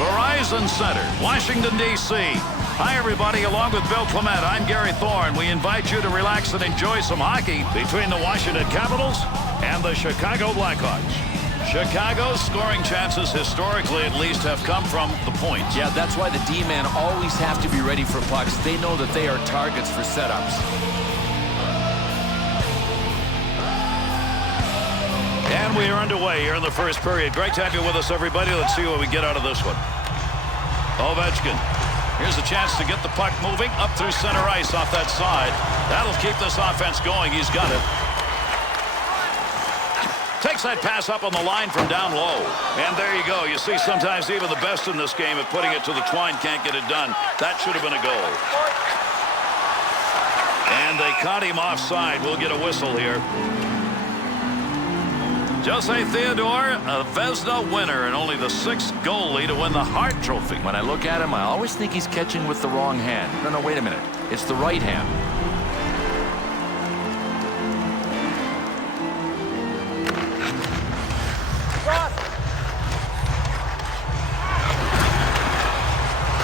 Verizon Center, Washington, D.C. Hi, everybody. Along with Bill Clement, I'm Gary Thorne. We invite you to relax and enjoy some hockey between the Washington Capitals and the Chicago Blackhawks. Chicago's scoring chances, historically at least, have come from the points. Yeah, that's why the D-men always have to be ready for pucks. They know that they are targets for setups. And we are underway here in the first period. Great to have you with us, everybody. Let's see what we get out of this one. Ovechkin. Here's a chance to get the puck moving up through center ice off that side. That'll keep this offense going. He's got it. Takes that pass up on the line from down low. And there you go. You see sometimes even the best in this game, if putting it to the twine can't get it done. That should have been a goal. And they caught him offside. We'll get a whistle here. Jose Theodore, a Vezina winner, and only the 6th goalie to win the Hart Trophy. When I look at him, I always think he's catching with the wrong hand. No, wait a minute. It's the right hand.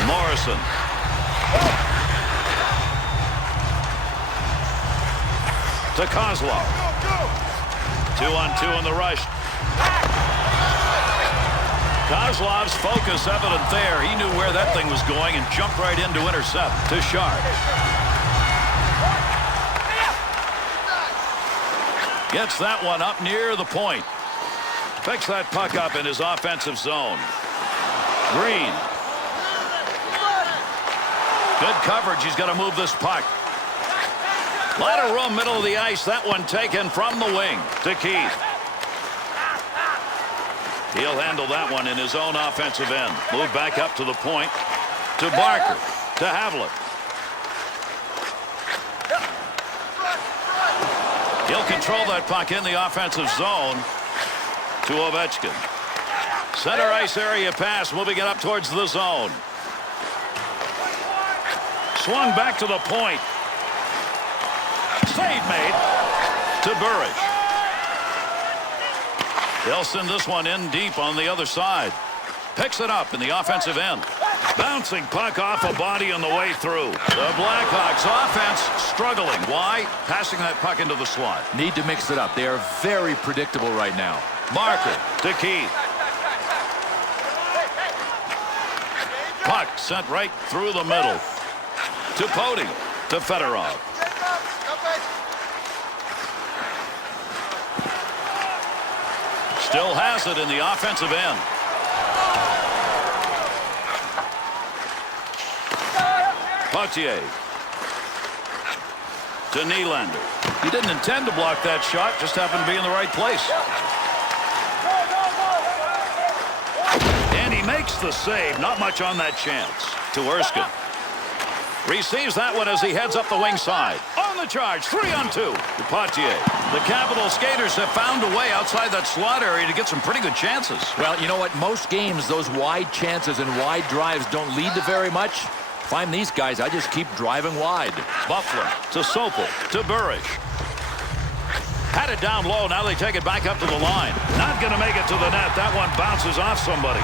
Morrison. To Kozlov. 2-on-2 in the rush. Kozlov's focus evident there. He knew where that thing was going and jumped right in to intercept. To Sharp. Gets that one up near the point. Picks that puck up in his offensive zone. Green. Good coverage. He's got to move this puck. A lot of room, middle of the ice. That one taken from the wing to Keith. He'll handle that one in his own offensive end. Move back up to the point to Barker, to Havlat. He'll control that puck in the offensive zone to Ovechkin. Center ice area pass, moving it up towards the zone. Swung back to the point. Save made to Burridge. They'll send this one in deep on the other side. Picks it up in the offensive end. Bouncing puck off a body on the way through. The Blackhawks offense struggling. Why? Passing that puck into the slot. Need to mix it up. They are very predictable right now. Barker to Keith. Puck sent right through the middle. To Pody. To Fedorov. Still has it in the offensive end. Potier. To Nylander. He didn't intend to block that shot, just happened to be in the right place. And he makes the save. Not much on that chance. To Erskine. Receives that one as he heads up the wing side. On the charge, 3-on-2. To Potier. The Capital skaters have found a way outside that slot area to get some pretty good chances. Well, you know what? Most games, those wide chances and wide drives don't lead to very much. If I'm these guys, I just keep driving wide. Buffalo to Sopel to Burridge. Had it down low. Now they take it back up to the line. Not going to make it to the net. That one bounces off somebody.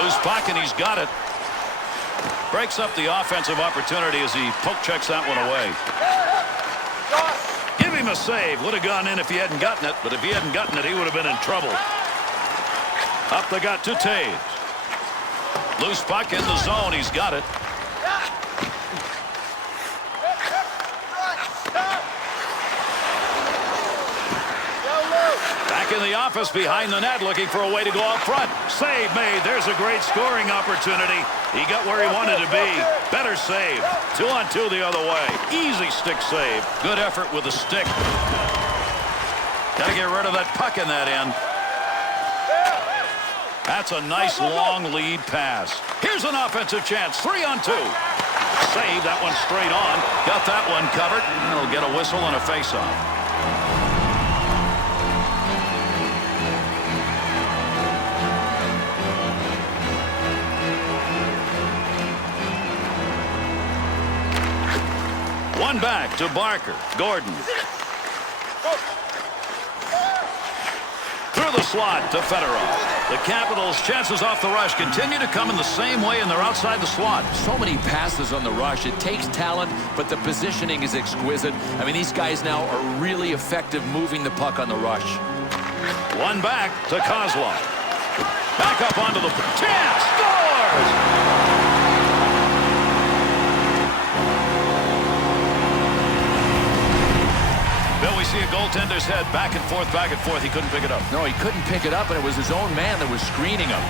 Loose puck, and he's got it. Breaks up the offensive opportunity as he poke checks that one away. Give him a save. Would have gone in if he hadn't gotten it, but if he hadn't gotten it, he would have been in trouble. Up the gut to Taves. Loose puck in the zone. He's got it. Back in the office behind the net, looking for a way to go up front. Save made. There's a great scoring opportunity. He got where he wanted to be. Better save. 2-on-2 the other way. Easy stick save. Good effort with the stick. Got to get rid of that puck in that end. That's a nice long lead pass. Here's an offensive chance. 3-on-2. Save that one straight on. Got that one covered. And he'll get a whistle and a face-off. One back to Barker. Gordon. Through the slot to Fedorov. The Capitals' chances off the rush continue to come in the same way, and they're outside the slot. So many passes on the rush. It takes talent, but the positioning is exquisite. I mean, these guys now are really effective moving the puck on the rush. One back to Kozlov. Back up onto the chance. Scores! Bill, we see a goaltender's head back and forth, back and forth. He couldn't pick it up. No, he couldn't pick it up, and it was his own man that was screening him.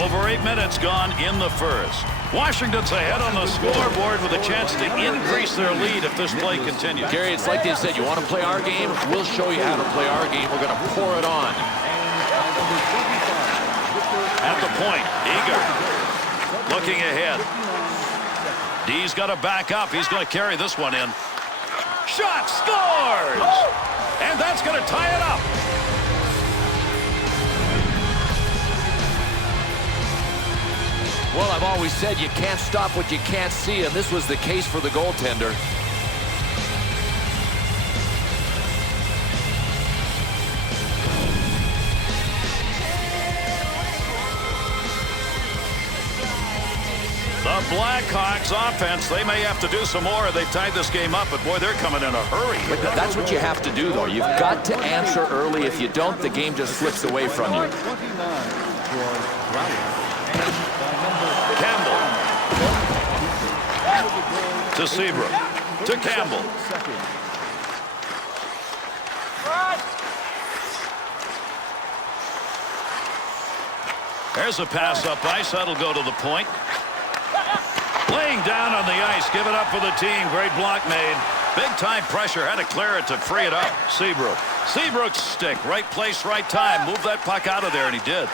Over 8 minutes gone in the first. Washington's ahead on the scoreboard with a chance to increase their lead if this play continues. Gary, it's like they said, you want to play our game? We'll show you how to play our game. We're going to pour it on. At the point, Eager looking ahead. D's got to back up. He's going to carry this one in. Shot, scores! And that's going to tie it up. Well, I've always said you can't stop what you can't see, and this was the case for the goaltender. The Blackhawks offense, they may have to do some more. They've tied this game up, but boy, they're coming in a hurry. But that's what you have to do, though. You've got to answer early. If you don't, the game just slips away from you. Campbell to Seabrook to Campbell. There's a pass up ice. That'll go to the point. Laying down on the ice. Give it up for the team. Great block made. Big time pressure. Had to clear it to free it up. Seabrook. Seabrook's stick. Right place, right time. Move that puck out of there, and he did.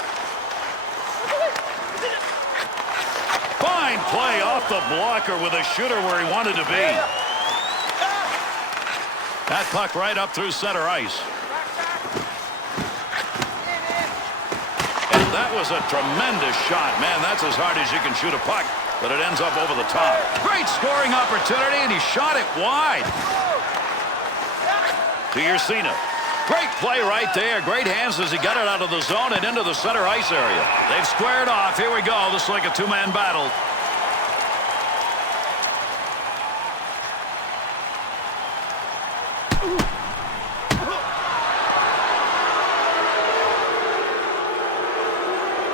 Fine play off the blocker with a shooter where he wanted to be. That puck right up through center ice. And that was a tremendous shot. Man, that's as hard as you can shoot a puck, but it ends up over the top. Great scoring opportunity, and he shot it wide. To Yercina. Great play right there. Great hands as he got it out of the zone and into the center ice area. They've squared off. Here we go. This is like a two-man battle.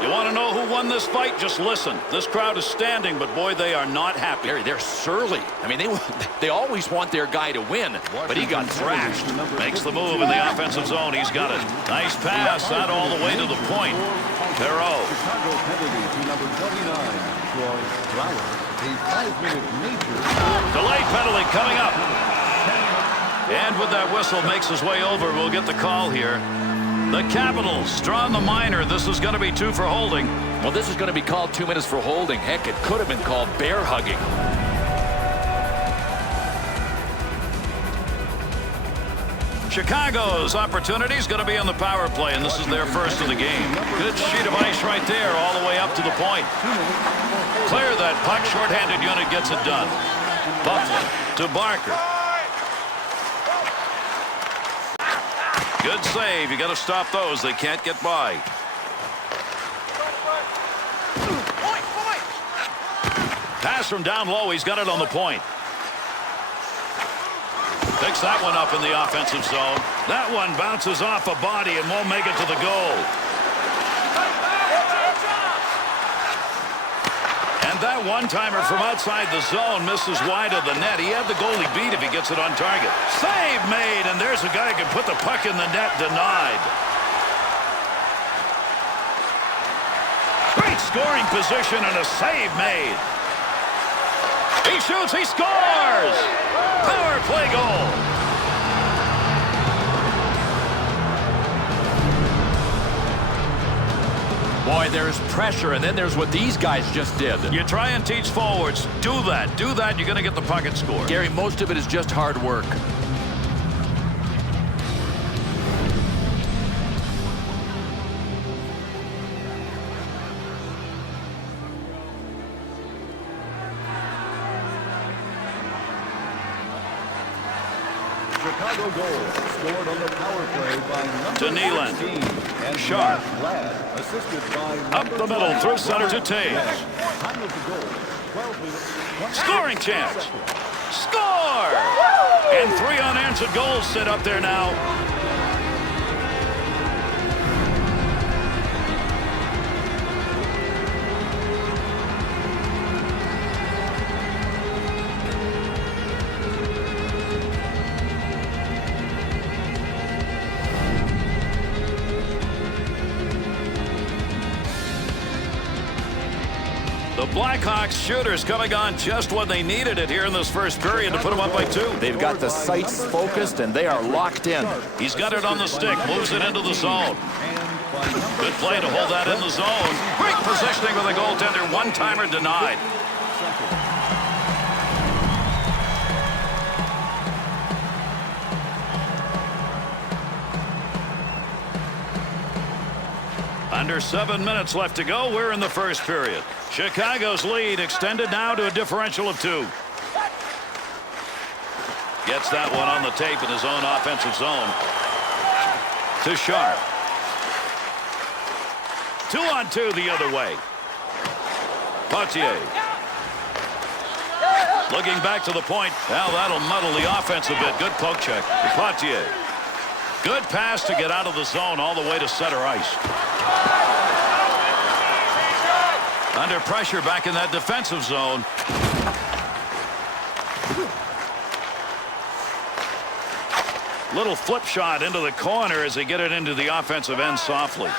You want to know who won this fight? Just listen. This crowd is standing, but boy, they are not happy. They're surly. I mean, they always want their guy to win, but he got thrashed. Makes the move in the offensive zone. He's got it. Nice pass out all the way to the point. Perreault. Delay penalty coming up. And with that whistle makes his way over, we'll get the call here. The Capitals draw on the minor. This is going to be 2 for holding. Well, this is going to be called 2 minutes for holding. Heck, it could have been called bear hugging. Chicago's opportunity is going to be on the power play, and this is their first of the game. Good sheet of ice right there all the way up to the point. Clear that puck. Shorthanded unit gets it done. Buffalo to Barker. Good save. You got to stop those. They can't get by. Pass from down low. He's got it on the point. Picks that one up in the offensive zone. That one bounces off a body and won't make it to the goal. And that one-timer from outside the zone misses wide of the net. He had the goalie beat if he gets it on target. Save made, and there's a guy who can put the puck in the net. Denied. Great scoring position and a save made. He shoots, he scores! Power play goal. Boy, there's pressure, and then there's what these guys just did. You try and teach forwards. Do that. Do that. You're going to get the puck and score. Gary, most of it is just hard work. Chicago goal scored on the power play by number To Nyland. 16, and Sharp. Glad, assisted by Up the middle, through center to Taves. Time of the goal, 12 minutes. Scoring chance. Score! And 3 unanswered goals sit up there now. The Blackhawks shooters coming on just when they needed it here in this first period to put them up by 2. They've got the sights focused, and they are locked in. He's got it on the stick, moves it into the zone. Good play to hold that in the zone. Great positioning with a goaltender. One-timer denied. Under 7 minutes left to go. We're in the first period. Chicago's lead extended now to a differential of 2. Gets that one on the tape in his own offensive zone. To Sharp. 2-on-2 the other way. Potier. Looking back to the point. Well, that'll muddle the offense a bit. Good poke check. Potier. Good pass to get out of the zone all the way to center ice. Under pressure back in that defensive zone. Little flip shot into the corner as they get it into the offensive end softly.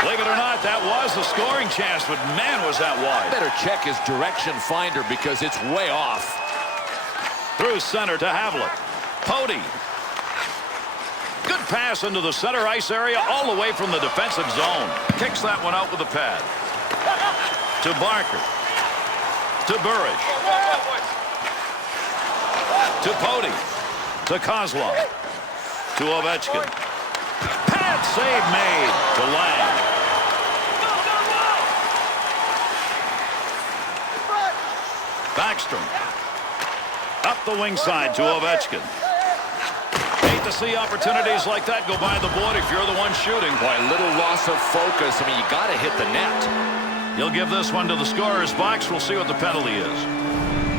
Believe it or not, that was the scoring chance, but man, was that wide. Better check his direction finder because it's way off. Through center to Havlet. Pody. Good pass into the center ice area all the way from the defensive zone. Kicks that one out with a pad. To Barker. To Burridge. To Pody. To Kozlov. To Ovechkin. Pad save made to Lang. Backstrom. Up the wing side to Ovechkin. Hate to see opportunities like that go by the board if you're the one shooting. Boy, a little loss of focus. I mean, you got to hit the net. He'll give this one to the scorer's box. We'll see what the penalty is.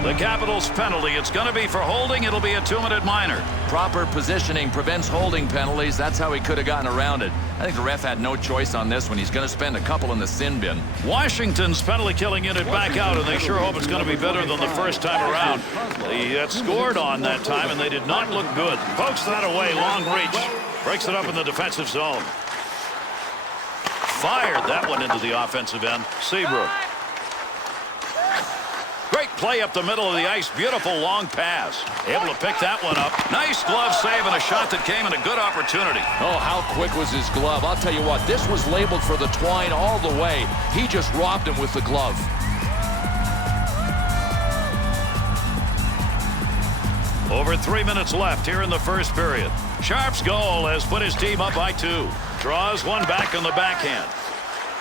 The Capitals penalty. It's going to be for holding. It'll be a 2-minute minor. Proper positioning prevents holding penalties. That's how he could have gotten around it. I think the ref had no choice on this one. He's going to spend a couple in the sin bin. Washington's penalty killing unit back out, and they sure hope it's going to be better than the first time around. They got scored on that time, and they did not look good. Pokes that away, long reach. Breaks it up in the defensive zone. Fired that one into the offensive end. Seabrook. Great play up the middle of the ice. Beautiful long pass. Able to pick that one up. Nice glove save and a shot that came in a good opportunity. Oh, how quick was his glove. I'll tell you what, this was labeled for the twine all the way. He just robbed him with the glove. Over 3 minutes left here in the first period. Sharp's goal has put his team up by 2. Draws one back on the backhand.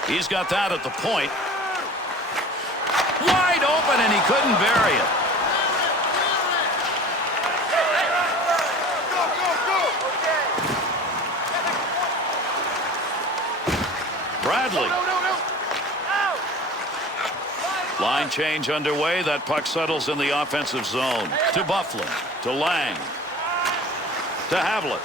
He's got that at the point. Wide open, and he couldn't bury it. Bradley. Line change underway. That puck settles in the offensive zone. To Bufflin. To Lang. To Havlet.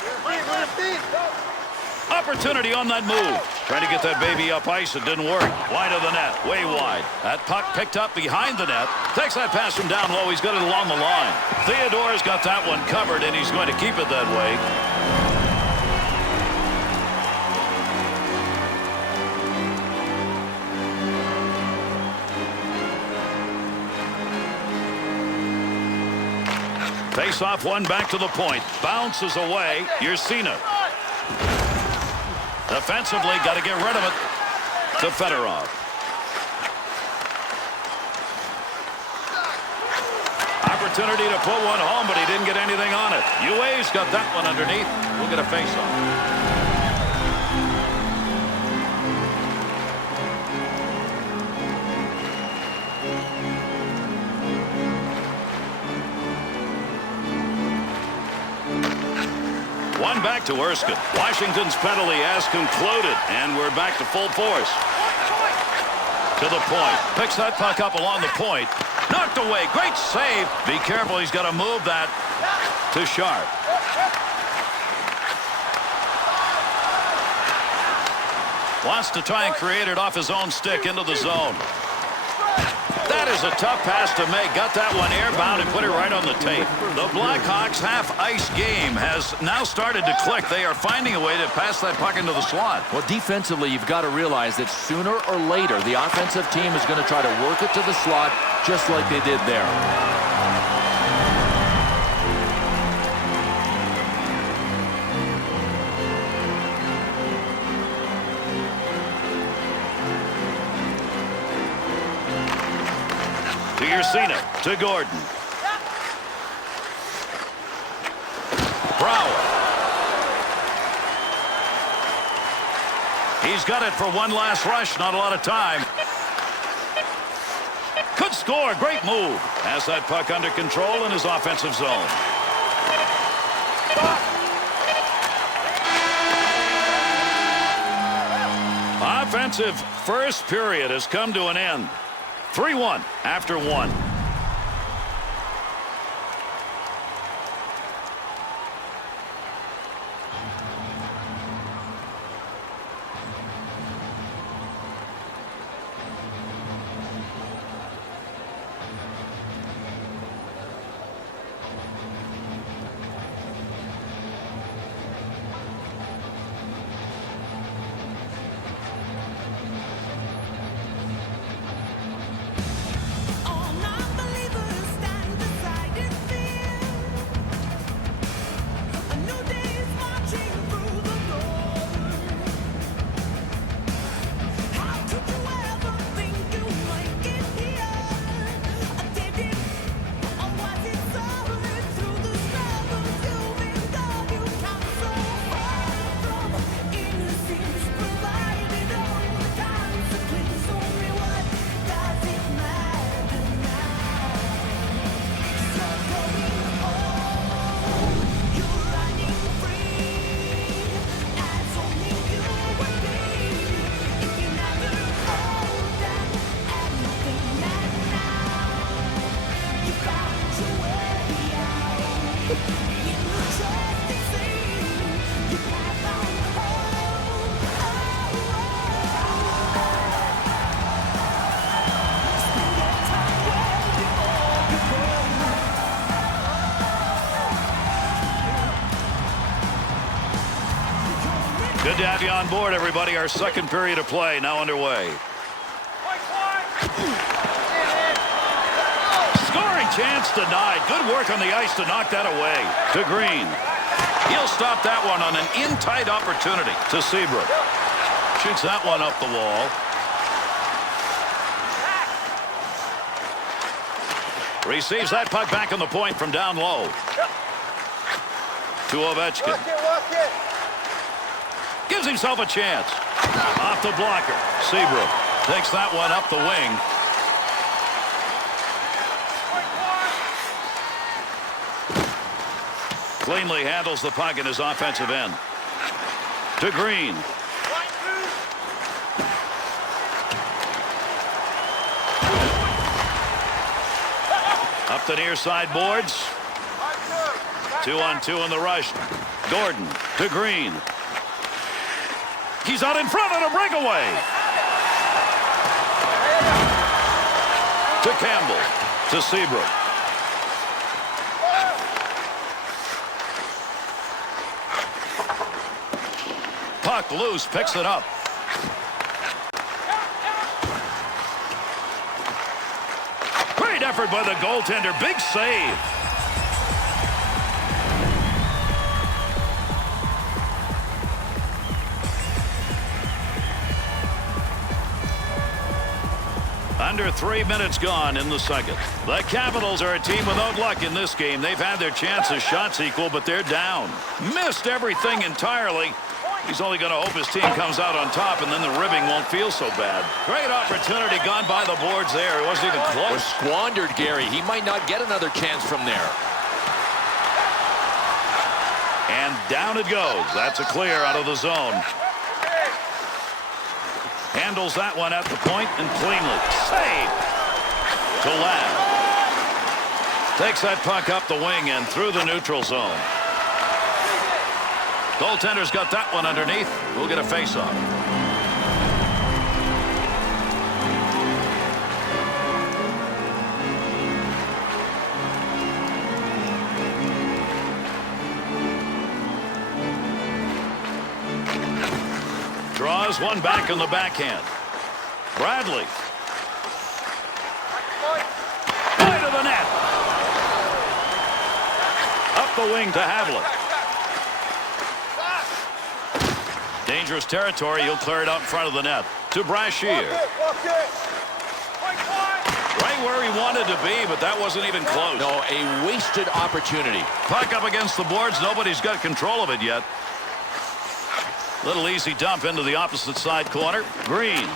Opportunity on that move. Trying to get that baby up ice. It didn't work. Wide of the net. Way wide. That puck picked up behind the net. Takes that pass from down low. He's got it along the line. Theodore's got that one covered, and he's going to keep it that way. Face off one back to the point. Bounces away. Yersinov. Defensively, got to get rid of it. To Fedorov. Opportunity to put one home, but he didn't get anything on it. UA's got that one underneath. We'll get a face-off. One back to Erskine. Washington's penalty has concluded, and we're back to full force. To the point. Picks that puck up along the point. Knocked away. Great save. Be careful. He's got to move that to Sharp. Wants to try and create it off his own stick into the zone. That is a tough pass to make. Got that one airbound and put it right on the tape. The Blackhawks half-ice game has now started to click. They are finding a way to pass that puck into the slot. Well, defensively, you've got to realize that sooner or later, the offensive team is going to try to work it to the slot just like they did there. To Yercina, to Gordon. Brower. He's got it for one last rush. Not a lot of time. Could score. Great move. Has that puck under control in his offensive zone. Offensive first period has come to an end. 3-1 after one. Good to have you on board, everybody. Our second period of play now underway. Scoring chance denied. Good work on the ice to knock that away. To Green. He'll stop that one on an in-tight opportunity. To Seabrook. Shoots that one up the wall. Receives that puck back on the point from down low. To Ovechkin. Gives himself a chance. Off the blocker. Seabrook takes that one up the wing. Cleanly handles the puck in his offensive end. To Green. Up the near side boards. 2-on-2 in the rush. Gordon to Green. He's out in front on a breakaway. To Campbell. To Seabrook. Puck loose. Picks it up. Great effort by the goaltender. Big save. Under 3 minutes gone in the second. The Capitals are a team without luck in this game. They've had their chances, shots equal, but they're down. Missed everything entirely. He's only going to hope his team comes out on top, and then the ribbing won't feel so bad. Great opportunity gone by the boards there. It wasn't even close. Was squandered, Gary. He might not get another chance from there. And down it goes. That's a clear out of the zone. Handles that one at the point and cleanly. Save to Ladd. Takes that puck up the wing and through the neutral zone. Goaltender's got that one underneath. We'll get a face-off. Draws one back in the backhand. Bradley. Right of the net. Up the wing to Havlik. Dangerous territory. He'll clear it out in front of the net. To Brashear. Right where he wanted to be, but that wasn't even close. No, a wasted opportunity. Puck up against the boards. Nobody's got control of it yet. Little easy dump into the opposite side corner. Green.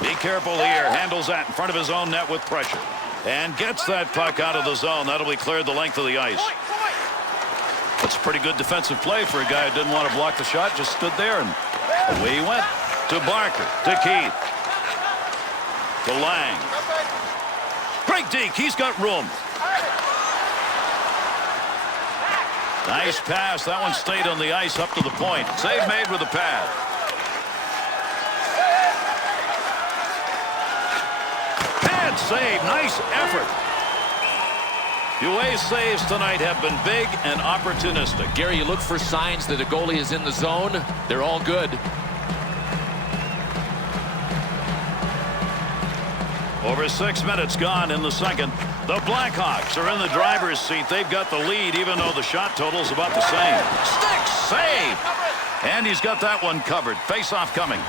Be careful here. Handles that in front of his own net with pressure. And gets that puck out of the zone. That'll be cleared the length of the ice. That's pretty good defensive play for a guy who didn't want to block the shot. Just stood there and away he went. To Barker. To Keith. To Lang. Great deke. He's got room. Nice pass. That one stayed on the ice up to the point. Save made with the pad. Pad save. Nice effort. UA's saves tonight have been big and opportunistic. Gary, you look for signs that a goalie is in the zone. They're all good. Over 6 minutes gone in the second. The Blackhawks are in the driver's seat. They've got the lead, even though the shot total is about the same. Stick save! And he's got that one covered. Face-off coming.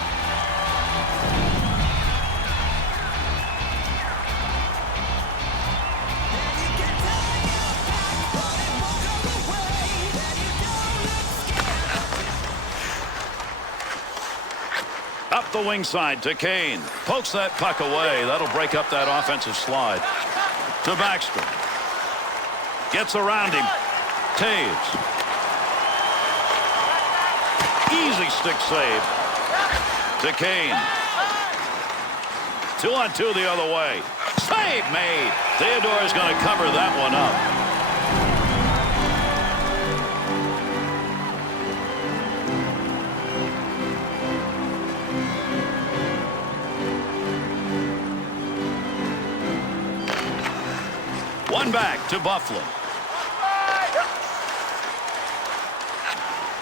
Up the wing side to Kane. Pokes that puck away. That'll break up that offensive slide. To Backstrom. Gets around him. Taves. Easy stick save. To Kane. 2-on-2 the other way. Save made. Theodore's going to cover that one up. One back to Bufflin.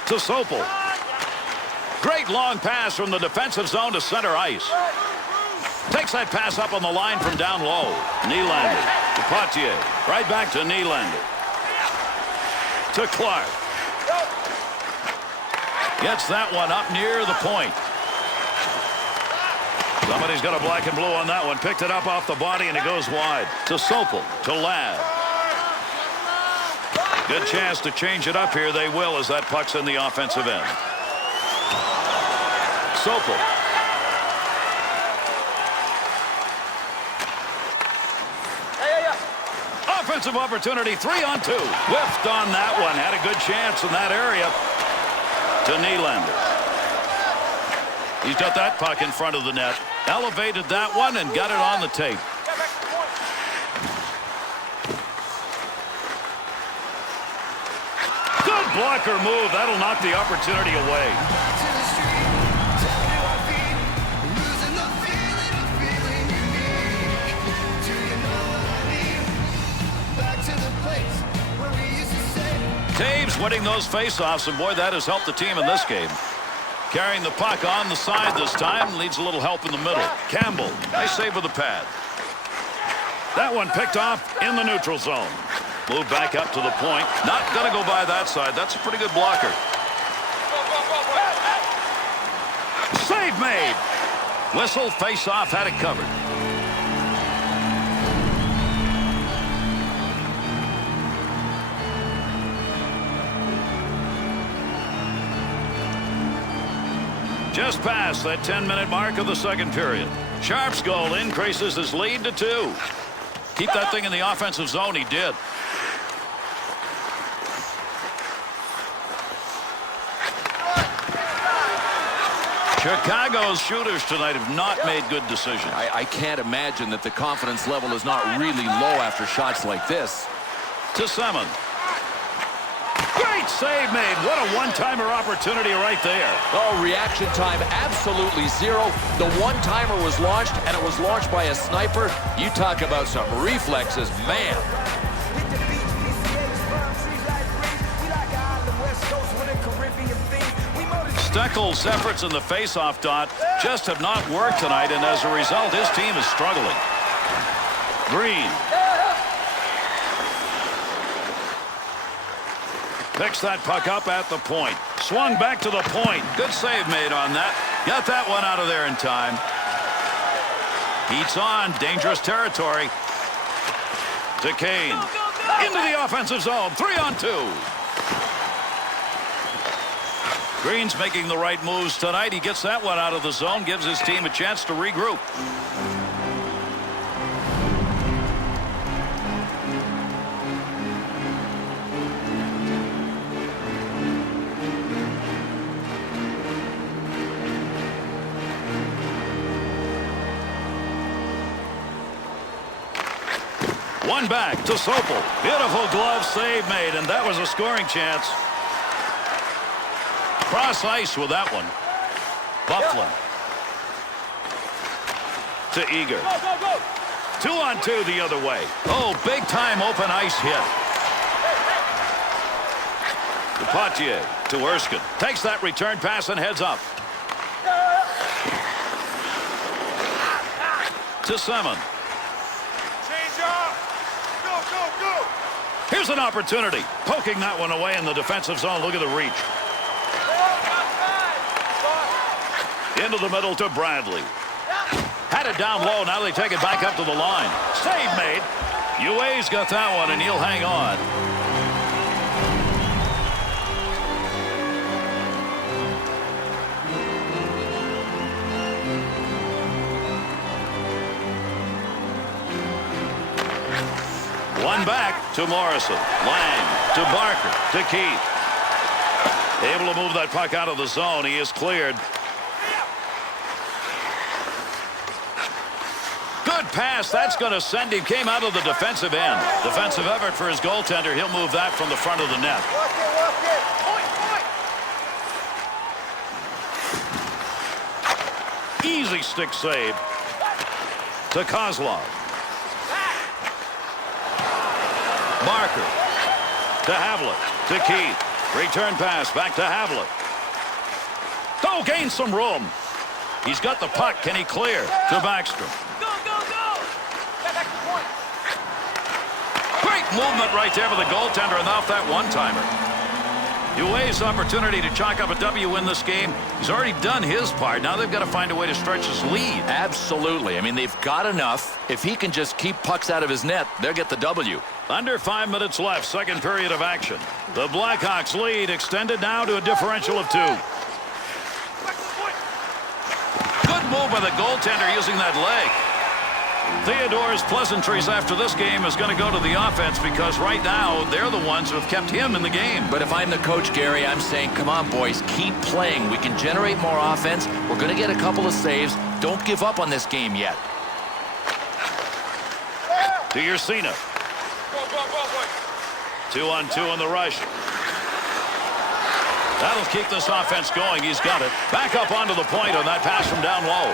To Sopel. Great long pass from the defensive zone to center ice. Takes that pass up on the line from down low. Nylander to Poitier. Right back to Nylander. To Clark. Gets that one up near the point. Somebody's got a black and blue on that one. Picked it up off the body, and it goes wide. To Sopel. To Ladd. Good chance to change it up here. They will as that puck's in the offensive end. Sopel. Offensive opportunity. 3-on-2. Whiffed on that one. Had a good chance in that area. To Nylander. He's got that puck in front of the net. Elevated that one and got it on the tape. Good blocker move. That'll knock the opportunity away. Taves winning those faceoffs, and boy, that has helped the team in this game. Carrying the puck on the side this time. Needs a little help in the middle. Campbell. Nice save with the pad. That one picked off in the neutral zone. Move back up to the point. Not going to go by that side. That's a pretty good blocker. Save made. Whistle, face off, had it covered. Just past that 10-minute mark of the second period. Sharp's goal increases his lead to 2. Keep that thing in the offensive zone. He did. Chicago's shooters tonight have not made good decisions. I can't imagine that the confidence level is not really low after shots like this. To Simmons. Great save made. What a one-timer opportunity right there. Oh, reaction time absolutely zero. The one-timer was launched, and it was launched by a sniper. You talk about some reflexes, man. Steckel's efforts in the face-off dot just have not worked tonight, and as a result, his team is struggling. Green. Picks that puck up at the point. Swung back to the point. Good save made on that. Got that one out of there in time. Heats on. Dangerous territory. To Kane. Into the offensive zone. 3-on-2. Green's making the right moves tonight. He gets that one out of the zone. Gives his team a chance to regroup. One back to Sopel. Beautiful glove save made, and that was a scoring chance. Cross ice with that one. Bufflin. To Eager. 2-on-2 the other way. Oh, big time open ice hit. To Potier. To Erskine. Takes that return pass and heads up. To Simmons. Here's an opportunity. Poking that one away in the defensive zone. Look at the reach. Into the middle to Bradley. Had it down low. Now they take it back up to the line. Save made. UA's got that one, and he'll hang on. One back to Morrison. Lang to Barker to Keith. Able to move that puck out of the zone. He is cleared. Good pass. That's going to send him. Came out of the defensive end. Defensive effort for his goaltender. He'll move that from the front of the net. Easy stick save. To Kozlov. Barker. To Havlet. To Keith. Return pass back to Havlet. Oh, gains some room. He's got the puck. Can he clear? To Backstrom. Great movement right there for the goaltender and off that one-timer. UA's opportunity to chalk up a W in this game. He's already done his part. Now they've got to find a way to stretch his lead. Absolutely. I mean, they've got enough. If he can just keep pucks out of his net, they'll get the W. Under 5 minutes left, second period of action. The Blackhawks lead extended now to a differential of 2. Good move by the goaltender using that leg. Theodore's pleasantries after this game is going to go to the offense because right now they're the ones who have kept him in the game. But if I'm the coach, Gary, I'm saying, come on, boys, keep playing. We can generate more offense. We're going to get a couple of saves. Don't give up on this game yet. To Ursina. 2-on-2 on the rush. That'll keep this offense going. He's got it. Back up onto the point on that pass from down low.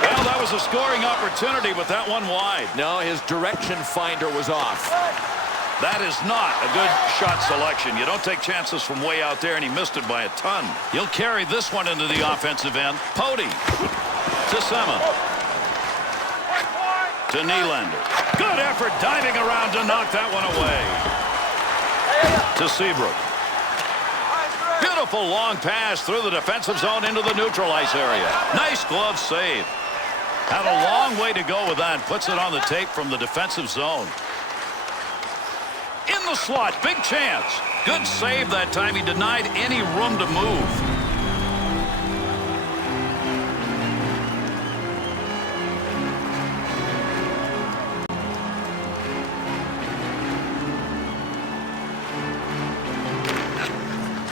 Well, that was a scoring opportunity, but that one wide. No, his direction finder was off. That is not a good shot selection. You don't take chances from way out there, and he missed it by a ton. He'll carry this one into the offensive end. Pody to Simmons. To Nylander. Good effort diving around to knock that one away. To Seabrook. Beautiful long pass through the defensive zone into the neutral ice area. Nice glove save. Had a long way to go with that. Puts it on the tape from the defensive zone. In the slot. Big chance. Good save that time. He denied any room to move.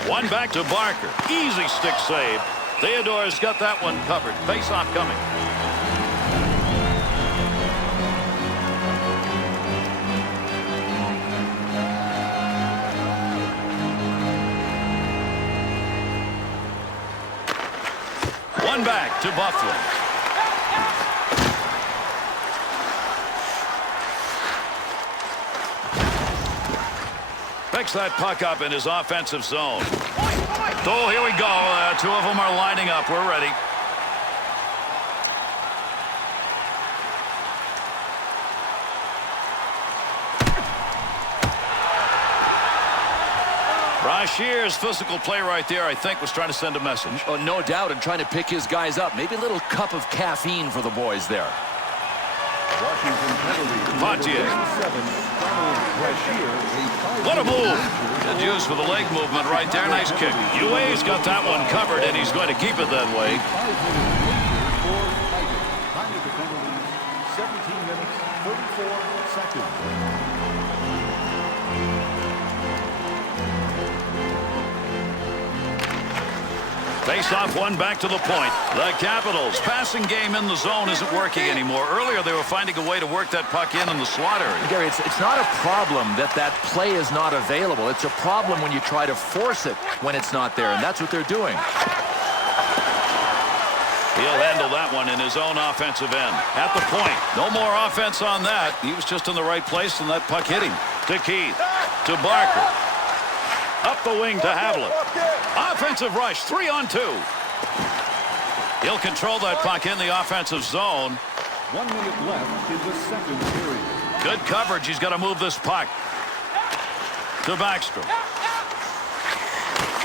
One back to Barker. Easy stick save. Theodore's got that one covered. Face-off coming. One back to Buffalo. Picks that puck up in his offensive zone. Oh, here we go. Two of them are lining up. We're ready. Brashear's physical play right there, I think, was trying to send a message. Oh, no doubt, and trying to pick his guys up. Maybe a little cup of caffeine for the boys there. Washington penalty. Poitier. 7, Brashear, What a move. Good use for the leg movement right there. Nice kick. UA's got that one covered, and he's going to keep it that way. 5 minutes for fighting. Time of the penalty, 17 minutes, 34 seconds. Face off one back to the point. The Capitals passing game in the zone isn't working anymore. Earlier they were finding a way to work that puck in the slot area. Gary, it's not a problem that play is not available. It's a problem when you try to force it when it's not there, and that's what they're doing. He'll handle that one in his own offensive end. At the point. No more offense on that. He was just in the right place and that puck hit him. To Keith. To Barker. Up the wing to Havlat. Offensive rush, 3-on-2. He'll control that puck in the offensive zone. 1 minute left in the second period. Good coverage. He's got to move this puck. To Backstrom.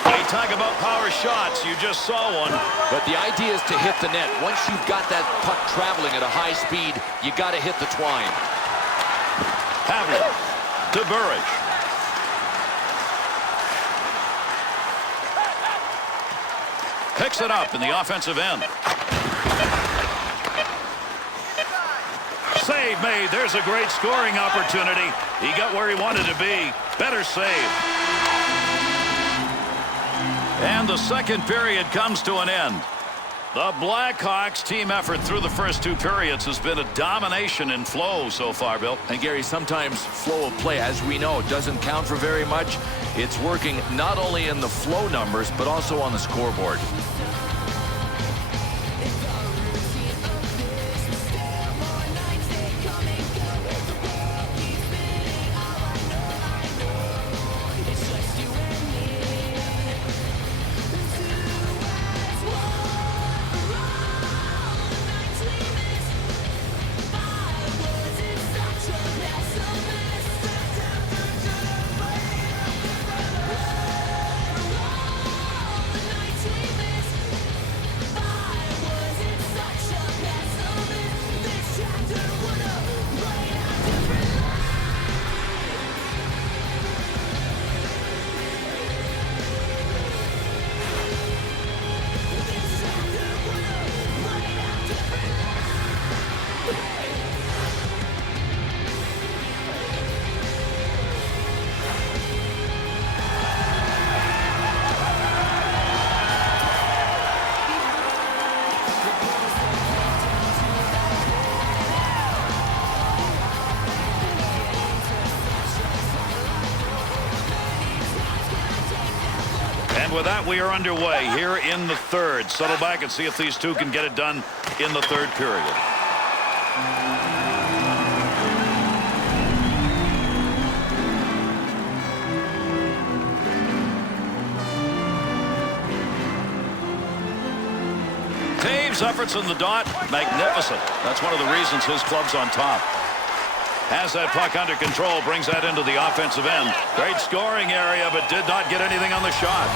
We talk about power shots. You just saw one. But the idea is to hit the net. Once you've got that puck traveling at a high speed, you got to hit the twine. Havlat. To Burridge. Picks it up in the offensive end. Save made. There's a great scoring opportunity. He got where he wanted to be. Better save. And the second period comes to an end. The Blackhawks team effort through the first two periods has been a domination in flow so far, Bill. And Gary, sometimes flow of play, as we know, doesn't count for very much. It's working not only in the flow numbers, but also on the scoreboard. With that, we are underway here in the third. Settle back and see if these two can get it done in the third period. Taves' efforts in the dot, magnificent. That's one of the reasons his club's on top. Has that puck under control, brings that into the offensive end. Great scoring area, but did not get anything on the shot.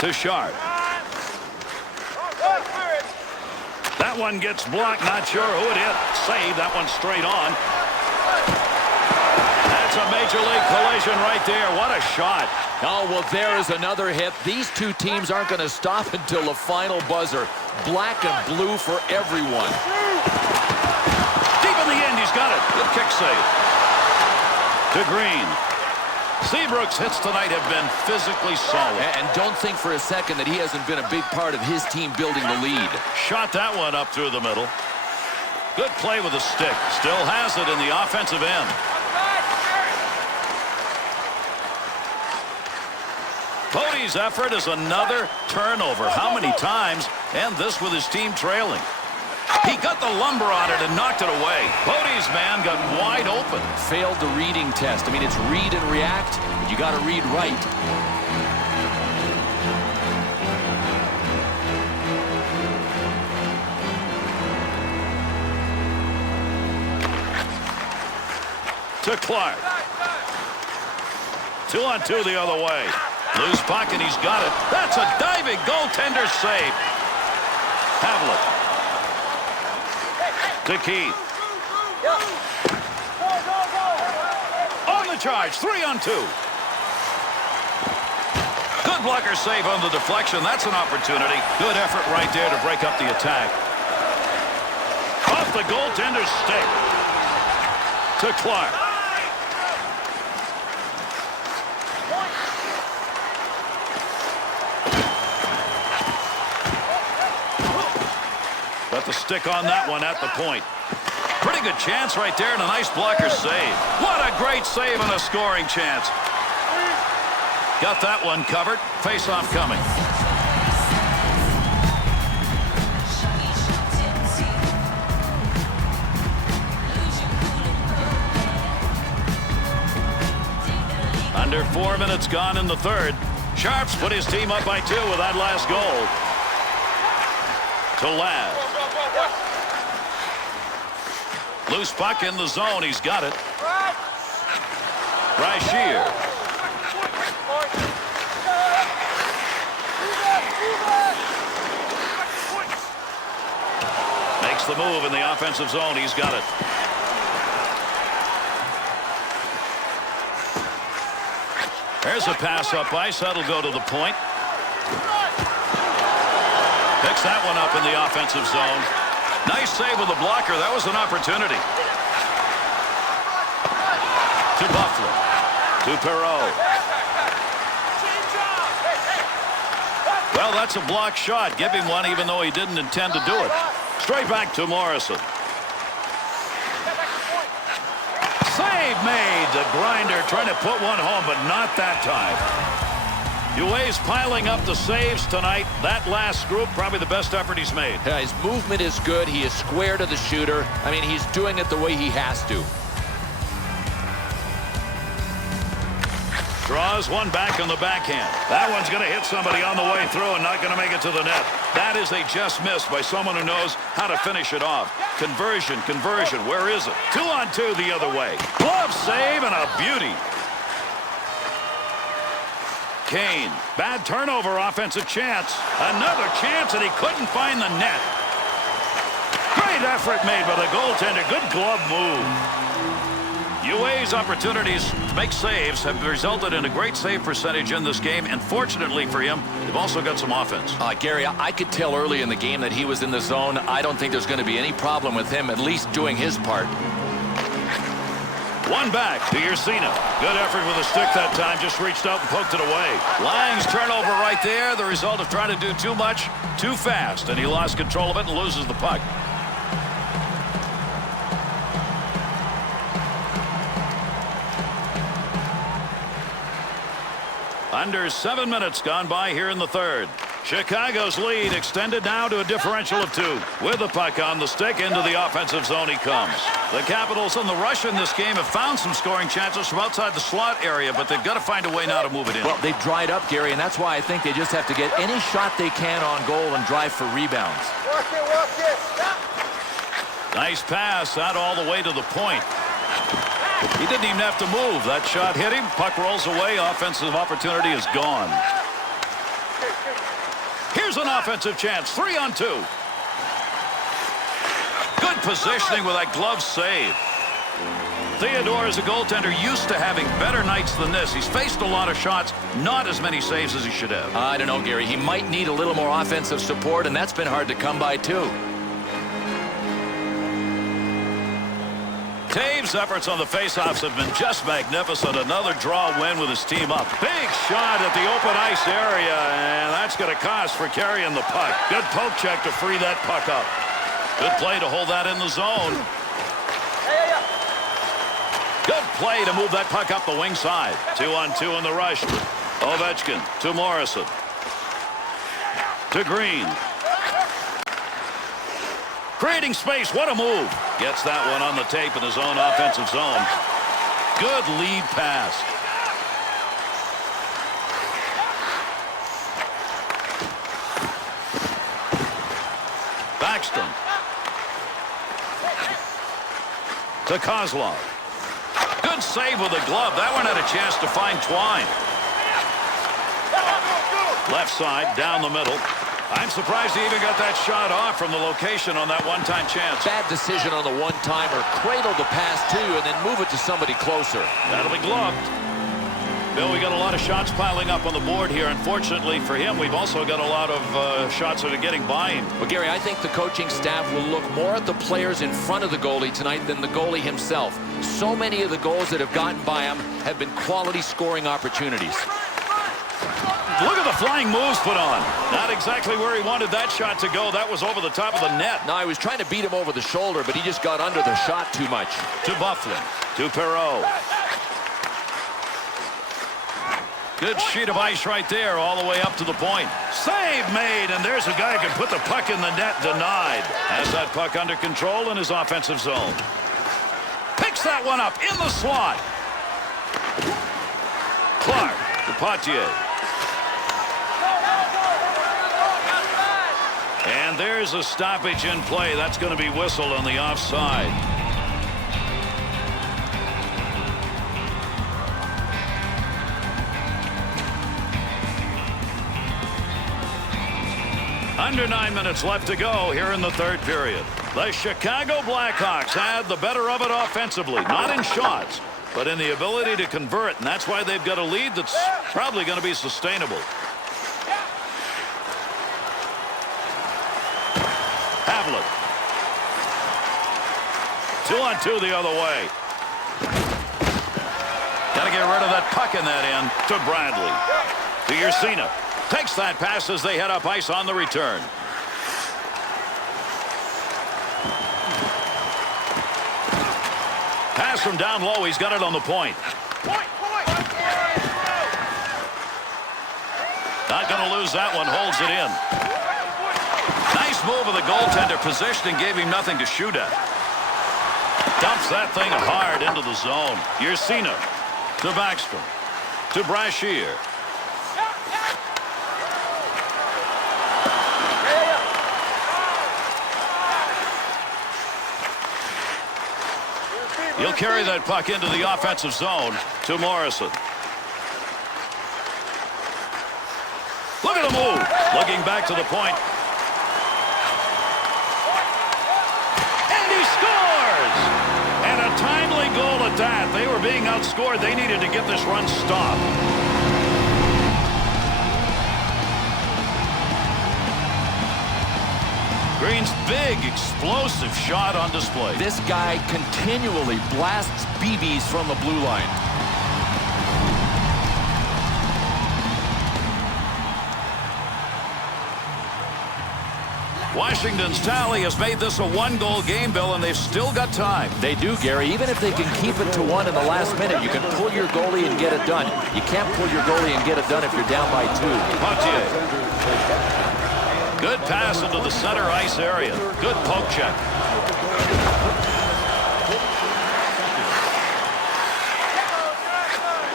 To Sharp. That one gets blocked. Not sure who it hit. Save that one straight on. That's That's a major league collision right there. What a shot. Oh, well, there is another hit. These two teams aren't going to stop until the final buzzer. Black and blue for everyone. Deep in the end, he's got it. Good kick save. To Green. Seabrook's hits tonight have been physically solid. And don't think for a second that he hasn't been a big part of his team building the lead. Shot that one up through the middle. Good play with a stick. Still has it in the offensive end. Cody's effort is another turnover. How many times? And this with his team trailing. He got the lumber on it and knocked it away. Cody's man got wide open. Failed the reading test. I mean, it's read and react, but you got to read right. To Clark. 2-on-2 the other way. Loose puck, and he's got it. That's a diving goaltender save. Havlet. To Keith. On the charge, 3-on-2. Good blocker save on the deflection. That's an opportunity. Good effort right there to break up the attack. Off the goaltender's stick. To Clark. Got the stick on that one at the point. Pretty good chance right there and a nice blocker save. What a great save and a scoring chance. Got that one covered. Face-off coming. Under 4 minutes gone in the third. Sharps put his team up by 2 with that last goal. To Ladd. Loose puck in the zone. He's got it. Brashear. Makes the move in the offensive zone. He's got it. There's a pass up ice. That'll go to the point. Picks that one up in the offensive zone. Nice save with the blocker. That was an opportunity. To Buffalo. To Perreault. Well, that's a block shot. Give him one even though he didn't intend to do it. Straight back to Morrison. Save made. The grinder trying to put one home, but not that time. Ue's piling up the saves tonight. That last group, probably the best effort he's made. Yeah, his movement is good. He is square to the shooter. I mean, he's doing it the way he has to. Draws one back on the backhand. That one's going to hit somebody on the way through and not going to make it to the net. That is a just miss by someone who knows how to finish it off. Conversion, conversion. Where is it? 2-on-2 the other way. Glove save and a beauty. Kane, bad turnover, offensive chance. Another chance, and he couldn't find the net. Great effort made by the goaltender. Good glove move. UA's opportunities to make saves have resulted in a great save percentage in this game, and fortunately for him, they've also got some offense. Gary, I could tell early in the game that he was in the zone. I don't think there's going to be any problem with him at least doing his part. One back to Ursina. Good effort with a stick that time. Just reached out and poked it away. Lang's turnover right there. The result of trying to do too much, too fast. And he lost control of it and loses the puck. Under 7 minutes gone by here in the third. Chicago's lead extended now to a differential of 2. With the puck on the stick, into the offensive zone he comes. The Capitals and the rush in this game have found some scoring chances from outside the slot area, but they've got to find a way now to move it in. Well, they've dried up, Gary, and that's why I think they just have to get any shot they can on goal and drive for rebounds. Work it. Nice pass out all the way to the point. He didn't even have to move. That shot hit him. Puck rolls away. Offensive opportunity is gone. Here's an offensive chance. 3-on-2. Good positioning with that glove save. Theodore, as a goaltender, used to having better nights than this. He's faced a lot of shots, not as many saves as he should have. I don't know, Gary. He might need a little more offensive support, and that's been hard to come by, too. Taves' efforts on the faceoffs have been just magnificent. Another draw win with his team up. Big shot at the open ice area, and that's going to cost for carrying the puck. Good poke check to free that puck up. Good play to hold that in the zone. Good play to move that puck up the wing side. 2-on-2 in the rush. Ovechkin to Morrison. To Green. Creating space. What a move. Gets that one on the tape in his own offensive zone. Good lead pass. Backstrom. To Kozlov. Good save with the glove. That one had a chance to find Twine. Left side, down the middle. I'm surprised he even got that shot off from the location on that one-time chance. Bad decision on the one-timer. Cradle the pass to you and then move it to somebody closer. That'll be gloved. Bill, we got a lot of shots piling up on the board here. Unfortunately for him, we've also got a lot of shots that are getting by him. But, Gary, I think the coaching staff will look more at the players in front of the goalie tonight than the goalie himself. So many of the goals that have gotten by him have been quality scoring opportunities. Look at the flying moves put on. Not exactly where he wanted that shot to go. That was over the top of the net. No, I was trying to beat him over the shoulder, but he just got under the shot too much. To Bufflin. To Perreault. Good sheet of ice right there all the way up to the point. Save made, and there's a guy who can put the puck in the net. Denied. Has that puck under control in his offensive zone. Picks that one up in the slot. Clark to Potier. And there's a stoppage in play. That's going to be whistled on the offside. Under 9 minutes left to go here in the third period. The Chicago Blackhawks had the better of it offensively. Not in shots, but in the ability to convert. And that's why they've got a lead that's probably going to be sustainable. Havlat. 2-on-2 the other way. Got to get rid of that puck in that end to Bradley. To Yercina. Takes that pass as they head up ice on the return. Pass from down low. He's got it on the point. Not going to lose that one. Holds it in. Nice move of the goaltender. Positioning gave him nothing to shoot at. Dumps that thing hard into the zone. Yercina to Backstrom. To Brashear. He'll carry that puck into the offensive zone to Morrison. Look at the move. Looking back to the point. And he scores! And a timely goal at that. They were being outscored. They needed to get this run stopped. Green's big, explosive shot on display. This guy continually blasts BBs from the blue line. Washington's tally has made this a one-goal game, Bill, and they've still got time. They do, Gary. Even if they can keep it to one in the last minute, you can pull your goalie and get it done. You can't pull your goalie and get it done if you're down by 2. Potier. Good pass into the center ice area. Good poke check.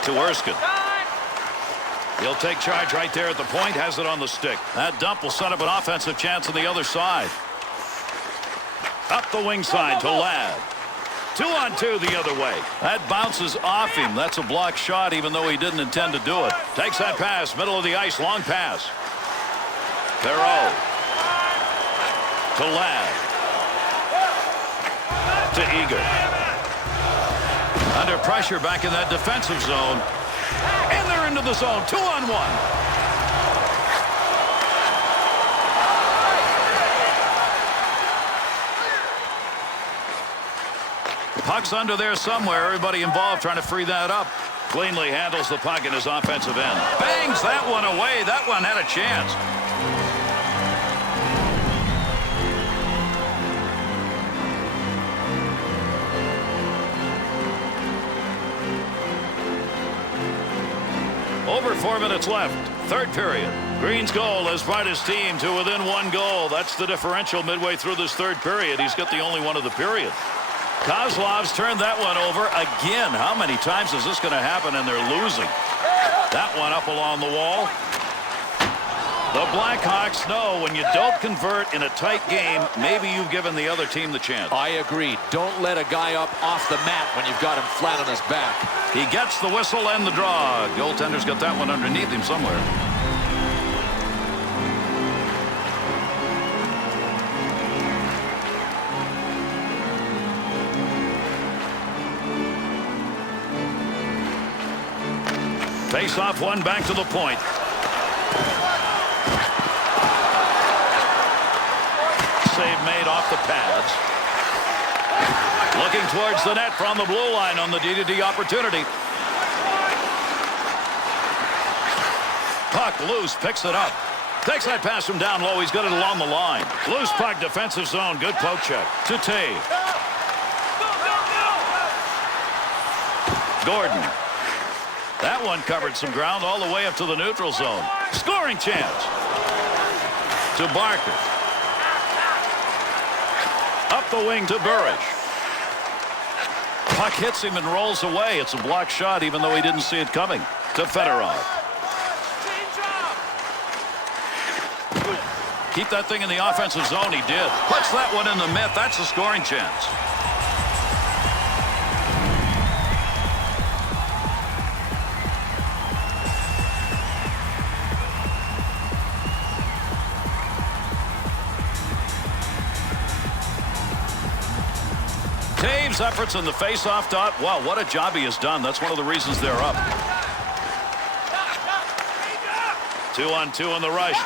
To Erskine. He'll take charge right there at the point. Has it on the stick. That dump will set up an offensive chance on the other side. Up the wing side to Ladd. 2-on-2 the other way. That bounces off him. That's a blocked shot even though he didn't intend to do it. Takes that pass. Middle of the ice. Long pass. Perreault. To Ladd. To Eager. Under pressure back in that defensive zone. And they're into the zone. 2-on-1. Puck's under there somewhere. Everybody involved trying to free that up. Cleanly handles the puck in his offensive end. Bangs that one away. That one had a chance. Over 4 minutes left. Third period. Green's goal has brought his team to within 1 goal. That's the differential midway through this third period. He's got the only one of the period. Kozlov's turned that one over again. How many times is this going to happen and they're losing? That one up along the wall. The Blackhawks know when you don't convert in a tight game, maybe you've given the other team the chance. I agree. Don't let a guy up off the mat when you've got him flat on his back. He gets the whistle and the draw. Goaltender's got that one underneath him somewhere. Face off one back to the point. Save made off the pads. Looking towards the net from the blue line on the D-to-D opportunity. Puck loose, picks it up. Takes that pass from down low. He's got it along the line. Loose puck, defensive zone. Good poke check. To Tay. Gordon. That one covered some ground all the way up to the neutral zone. Scoring chance. To Barker. Up the wing to Burish. Puck hits him and rolls away. It's a blocked shot even though he didn't see it coming. To Fedorov. Keep that thing in the offensive zone. He did. Puts that one in the mitt. That's a scoring chance. Taves' efforts in the face-off dot. Wow, what a job he has done. That's one of the reasons they're up. 2-on-2 in the rush.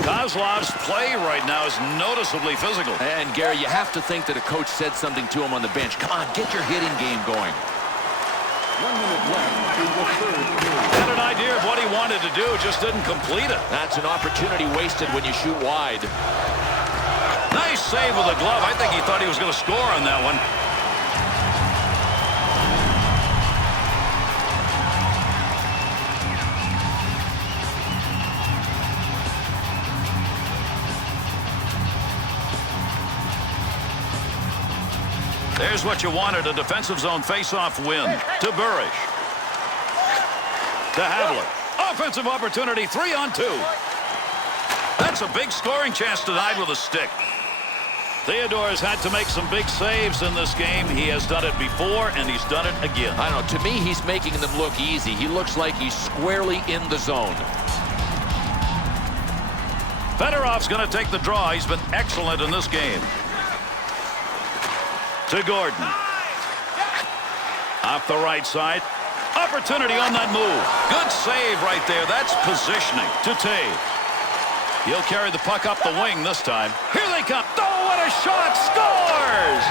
Kozlov's play right now is noticeably physical. And Gary, you have to think that a coach said something to him on the bench. Come on, get your hitting game going. 1 minute left in the third period. Had an idea of what he wanted to do, just didn't complete it. That's an opportunity wasted when you shoot wide. Nice save with a glove. I think he thought he was going to score on that one. There's what you wanted, a defensive zone face-off win. To Burish. To Havlat. Offensive opportunity, 3-on-2. That's a big scoring chance tonight with a stick. Theodore's had to make some big saves in this game. He has done it before, and he's done it again. I don't know. To me, he's making them look easy. He looks like he's squarely in the zone. Fedorov's going to take the draw. He's been excellent in this game. To Gordon. Off the right side. Opportunity on that move. Good save right there. That's positioning. To Tay. He'll carry the puck up the wing this time. Here they come. Oh, what a shot. Scores!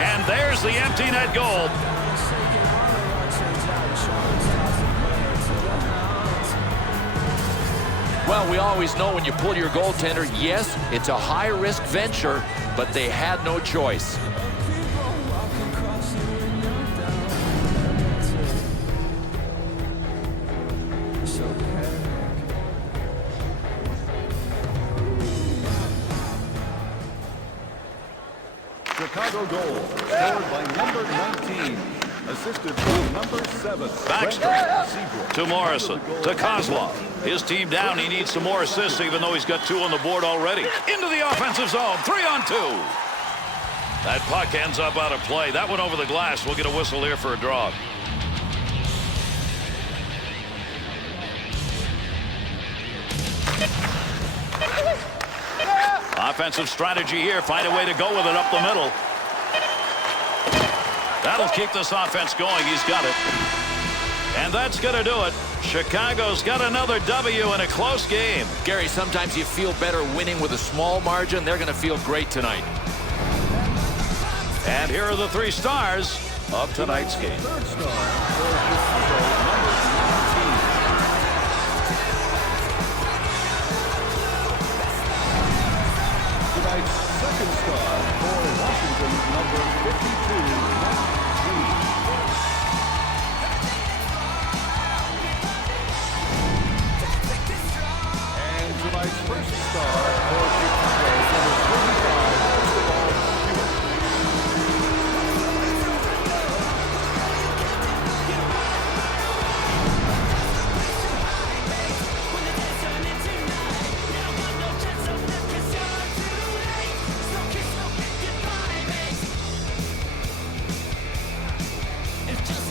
And there's the empty net goal. Well, we always know when you pull your goaltender, yes, it's a high-risk venture, but they had no choice. Chicago goal scored by number 19, assisted by number 7. Baxter to Morrison to Kozlov. His team down. He needs some more assists even though he's got 2 on the board already. Into the offensive zone. 3-on-2. That puck ends up out of play. That went over the glass. We'll get a whistle here for a draw. Offensive strategy here. Find a way to go with it up the middle. That'll keep this offense going. He's got it. And that's going to do it. Chicago's got another W in a close game. Gary, sometimes you feel better winning with a small margin. They're going to feel great tonight. And here are the 3 stars of tonight's game. Third star for Chicago, number 19. Tonight's second star for Washington, number 52, Mike Reed. And tonight's first star for Chicago, number 35, Cristobal Stewart. It's just